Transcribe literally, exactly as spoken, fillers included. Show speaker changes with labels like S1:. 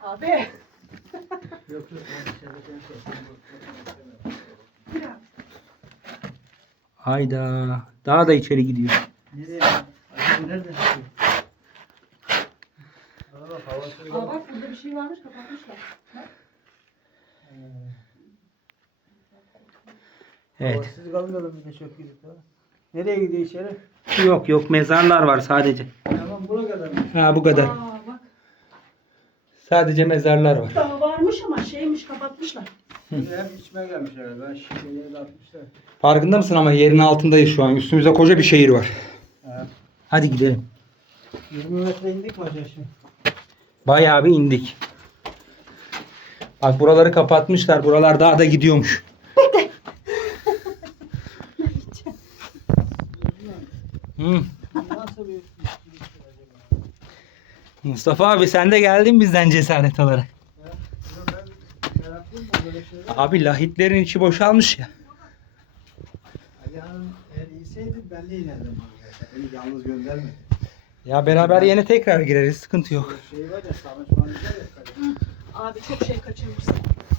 S1: Abi.
S2: Yok yok ben dışarıda şey yapayım.
S3: Hayda. Daha da içeri gidiyor.
S2: Nereye? Acaba nerede? Aa bak havası
S1: Aa bak burada bir şey varmış kapatmışlar. Bak.
S3: Evet.
S2: Havasız kalmayalım bir de çok gidip ha. Nereye gidiyor içeri?
S3: Yok yok mezarlar var sadece.
S2: Tamam buraya kadar mı?
S3: Ha bu kadar.
S1: Aa bak.
S3: Sadece mezarlar var.
S1: Daha varmış ama şeymiş kapatmışlar.
S2: Buraya hep içmeye gelmiş herhalde. Ben şişeleri de atmışlar.
S3: Farkında mısın ama yerin altındayız şu an. Üstümüzde koca bir şehir var.
S2: Ha.
S3: Hadi gidelim.
S2: yirmi metre indik mi acaba şimdi?
S3: Bayağı bir indik. Bak buraları kapatmışlar. Buralar daha da gidiyormuş. Hı.
S2: Nasıl bir
S3: Mustafa abi sen de geldin bizden cesaret alarak.
S2: Ya, yok ben şey yapayım mı böyle şeyler?
S3: Abi lahitlerin içi boşalmış ya.
S2: Ali Hanım eğer iyiseydi ben de inerdim. Beni yalnız göndermedi.
S3: Ya beraber yine tekrar gireriz. Sıkıntı yok.
S2: Şey var ya, Samet Manlıca ya.
S1: Abi çok şey kaçırmışsın.